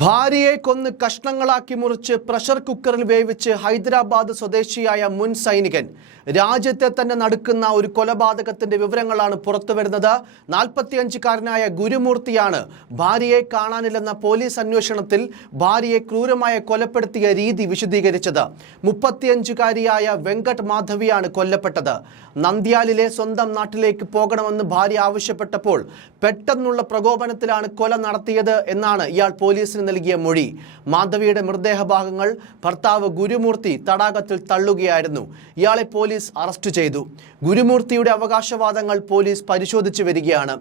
ഭാര്യയെ കൊന്ന് കഷ്ണങ്ങളാക്കി മുറിച്ച് പ്രഷർ കുക്കറിൽ വേവിച്ച് ഹൈദരാബാദ് സ്വദേശിയായ മുൻ സൈനികൻ രാജ്യത്തെ തന്നെ നടുക്കുന്ന ഒരു കൊലപാതകത്തിന്റെ വിവരങ്ങളാണ് പുറത്തുവരുന്നത്. 45-കാരനായ ഗുരുമൂർത്തിയാണ് ഭാര്യയെ കാണാനില്ലെന്ന പോലീസ് അന്വേഷണത്തിൽ ഭാര്യയെ ക്രൂരമായി കൊലപ്പെടുത്തിയ രീതി വിശദീകരിച്ചത്. 35-കാരിയായ വെങ്കട്ട് മാധവിയാണ് കൊല്ലപ്പെട്ടത്. നന്ദ്യാലിലെ സ്വന്തം നാട്ടിലേക്ക് പോകണമെന്ന് ഭാര്യ ആവശ്യപ്പെട്ടപ്പോൾ പെട്ടെന്നുള്ള പ്രകോപനത്തിലാണ് കൊല നടത്തിയത് എന്നാണ് ഇയാൾ പോലീസിന് നൽകിയ മൊഴി. മാധവിയുടെ മൃതദേഹഭാഗങ്ങൾ ഭർത്താവ് ഗുരുമൂർത്തി തടാകത്തിൽ തള്ളുകയായിരുന്നു. ഇയാളെ പോലീസ് അറസ്റ്റ് ചെയ്തു. ഗുരുമൂർത്തിയുടെ അവകാശവാദങ്ങൾ പോലീസ് പരിശോധിച്ചു വരികയാണ്.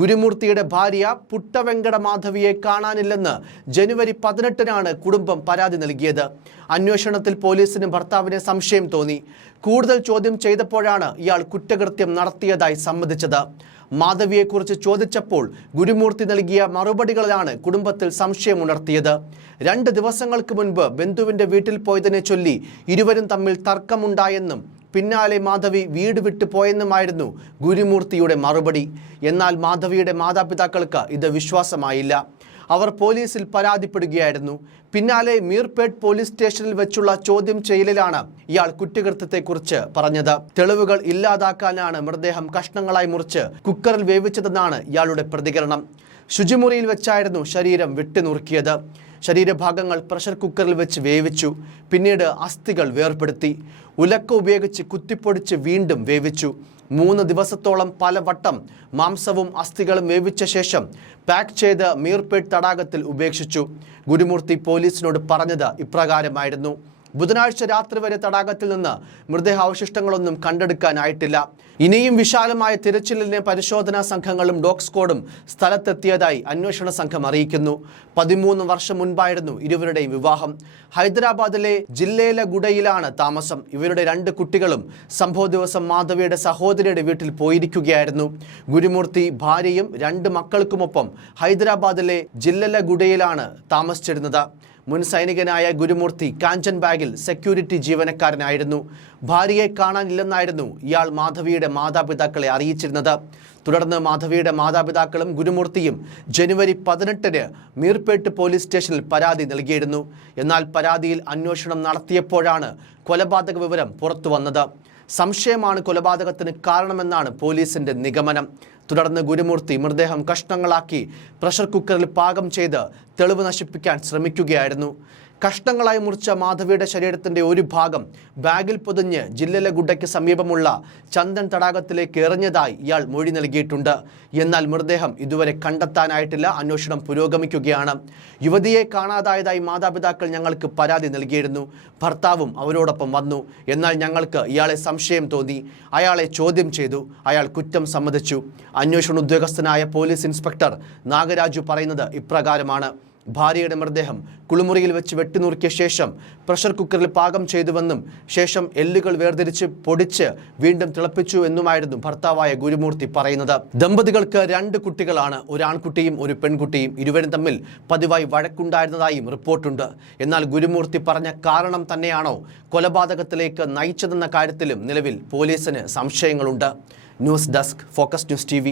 ഗുരുമൂർത്തിയുടെ ഭാര്യ പുട്ടവെങ്കട മാധവിയെ കാണാനില്ലെന്ന് ജനുവരി 18-നാണ് കുടുംബം പരാതി നൽകിയത്. അന്വേഷണത്തിൽ പോലീസിന് ഭർത്താവിനെ സംശയം തോന്നി. കൂടുതൽ ചോദ്യം ചെയ്തപ്പോഴാണ് ഇയാൾ കുറ്റകൃത്യം നടത്തിയതായി സമ്മതിച്ചത്. മാധവിയെക്കുറിച്ച് ചോദിച്ചപ്പോൾ ഗുരുമൂർത്തി നൽകിയ മറുപടികളിലാണ് കുടുംബത്തിൽ സംശയമുണർത്തിയത്. 2 ദിവസങ്ങൾക്ക് മുൻപ് ബന്ധുവിൻ്റെ വീട്ടിൽ പോയതിനെ ചൊല്ലി ഇരുവരും തമ്മിൽ തർക്കമുണ്ടായെന്നും പിന്നാലെ മാധവി വീട് വിട്ടു പോയെന്നുമായിരുന്നു ഗുരുമൂർത്തിയുടെ മറുപടി. എന്നാൽ മാധവിയുടെ മാതാപിതാക്കൾക്ക് ഇത് വിശ്വാസമായില്ല. അവർ പോലീസിൽ പരാതിപ്പെടുകയായിരുന്നു. പിന്നാലെ മീർപേട്ട് പോലീസ് സ്റ്റേഷനിൽ വെച്ചുള്ള ചോദ്യം ചെയ്യലിലാണ് ഇയാൾ കുറ്റകൃത്യത്തെക്കുറിച്ച് പറഞ്ഞത്. തെളിവുകൾ ഇല്ലാതാക്കാനാണ് മൃതദേഹം കഷ്ണങ്ങളായി മുറിച്ച് കുക്കറിൽ വേവിച്ചതെന്നാണ് ഇയാളുടെ പ്രതികരണം. ശുചിമുറിയിൽ വെച്ചായിരുന്നു ശരീരം വെട്ടിനുറുക്കിയത്. ശരീരഭാഗങ്ങൾ പ്രഷർ കുക്കറിൽ വെച്ച് വേവിച്ചു. പിന്നീട് അസ്ഥികൾ വേർപെടുത്തി ഉലക്ക ഉപയോഗിച്ച് കുത്തിപ്പൊടിച്ച് വീണ്ടും വേവിച്ചു. 3 ദിവസത്തോളം പലവട്ടം മാംസവും അസ്ഥികളും വേവിച്ച ശേഷം പാക്ക് ചെയ്ത് മീർപേട്ട് തടാകത്തിൽ ഉപേക്ഷിച്ചു. ഗുരുമൂർത്തി പോലീസിനോട് പറഞ്ഞത് ഇപ്രകാരമായിരുന്നു: ബുധനാഴ്ച രാത്രി വരെ തടാകത്തിൽ നിന്ന് മൃതദേഹാവശിഷ്ടങ്ങളൊന്നും കണ്ടെടുക്കാനായിട്ടില്ല. ഇനിയും വിശാലമായ തിരച്ചിലിന് പരിശോധനാ സംഘങ്ങളും ഡോഗ് സ്ക്വാഡും സ്ഥലത്തെത്തിയതായി അന്വേഷണ സംഘം അറിയിക്കുന്നു. 13 വർഷം മുൻപായിരുന്നു ഇരുവരുടെയും വിവാഹം. ഹൈദരാബാദിലെ ജില്ലേലഗുഡയിലാണ് താമസം. ഇവരുടെ 2 കുട്ടികളും സംഭവ ദിവസം മാധവിയുടെ സഹോദരിയുടെ വീട്ടിൽ പോയിരിക്കുകയായിരുന്നു. ഗുരുമൂർത്തി ഭാര്യയും 2 മക്കൾക്കുമൊപ്പം ഹൈദരാബാദിലെ ജില്ലലഗുഡയിലാണ് താമസിച്ചിരുന്നത്. മുൻ സൈനികനായ ഗുരുമൂർത്തി കാഞ്ചൻ ബാഗിൽ സെക്യൂരിറ്റി ജീവനക്കാരനായിരുന്നു. ഭാര്യയെ കാണാനില്ലെന്നായിരുന്നു ഇയാൾ മാധവിയുടെ മാതാപിതാക്കളെ അറിയിച്ചിരുന്നത്. തുടർന്ന് മാധവിയുടെ മാതാപിതാക്കളും ഗുരുമൂർത്തിയും ജനുവരി 18-ന് മീർപേട്ട് പോലീസ് സ്റ്റേഷനിൽ പരാതി നൽകിയിരുന്നു. എന്നാൽ പരാതിയിൽ അന്വേഷണം നടത്തിയപ്പോഴാണ് കൊലപാതക വിവരം പുറത്തു വന്നത്. സംശയമാണ് കൊലപാതകത്തിന് കാരണമെന്നാണ് പോലീസിന്റെ നിഗമനം. തുടർന്ന് ഗുരുമൂർത്തി മൃതദേഹം കഷ്ണങ്ങളാക്കി പ്രഷർ കുക്കറിൽ പാകം ചെയ്ത് തെളിവ് നശിപ്പിക്കാൻ ശ്രമിക്കുകയായിരുന്നു. കഷ്ണങ്ങളായി മുറിച്ച മാധവിയുടെ ശരീരത്തിൻ്റെ ഒരു ഭാഗം ബാഗിൽ പൊതിഞ്ഞ് ജില്ലലഗുഡയ്ക്ക് സമീപമുള്ള ചന്ദൻ തടാകത്തിലേക്ക് എറിഞ്ഞതായി ഇയാൾ മൊഴി നൽകിയിട്ടുണ്ട്. എന്നാൽ മൃതദേഹം ഇതുവരെ കണ്ടെത്താനായിട്ടില്ല. അന്വേഷണം പുരോഗമിക്കുകയാണ്. യുവതിയെ കാണാതായതായി മാതാപിതാക്കൾ ഞങ്ങൾക്ക് പരാതി നൽകിയിരുന്നു. ഭർത്താവും അവരോടൊപ്പം വന്നു. എന്നാൽ ഞങ്ങൾക്ക് ഇയാളെ സംശയം തോന്നി. അയാളെ ചോദ്യം ചെയ്തു. അയാൾ കുറ്റം സമ്മതിച്ചു. അന്വേഷണ ഉദ്യോഗസ്ഥനായ പോലീസ് ഇൻസ്പെക്ടർ നാഗരാജു പറയുന്നത് ഇപ്രകാരമാണ്: ഭാര്യയുടെ മൃതദേഹം കുളിമുറിയിൽ വെച്ച് വെട്ടിനുറുക്കിയ ശേഷം പ്രഷർ കുക്കറിൽ പാകം ചെയ്തുവെന്നും ശേഷം എല്ലുകൾ വേർതിരിച്ച് പൊടിച്ച് വീണ്ടും തിളപ്പിച്ചു എന്നുമായിരുന്നു ഭർത്താവായ ഗുരുമൂർത്തി പറയുന്നത്. ദമ്പതികൾക്ക് 2 കുട്ടികളാണ്, ഒരു ആൺകുട്ടിയും ഒരു പെൺകുട്ടിയും. ഇരുവരും തമ്മിൽ പതിവായി വഴക്കുണ്ടായിരുന്നതായും റിപ്പോർട്ടുണ്ട്. എന്നാൽ ഗുരുമൂർത്തി പറഞ്ഞ കാരണം തന്നെയാണോ കൊലപാതകത്തിലേക്ക് നയിച്ചതെന്ന കാര്യത്തിലും നിലവിൽ പോലീസിന് സംശയങ്ങളുണ്ട്. News desk, focus news TV.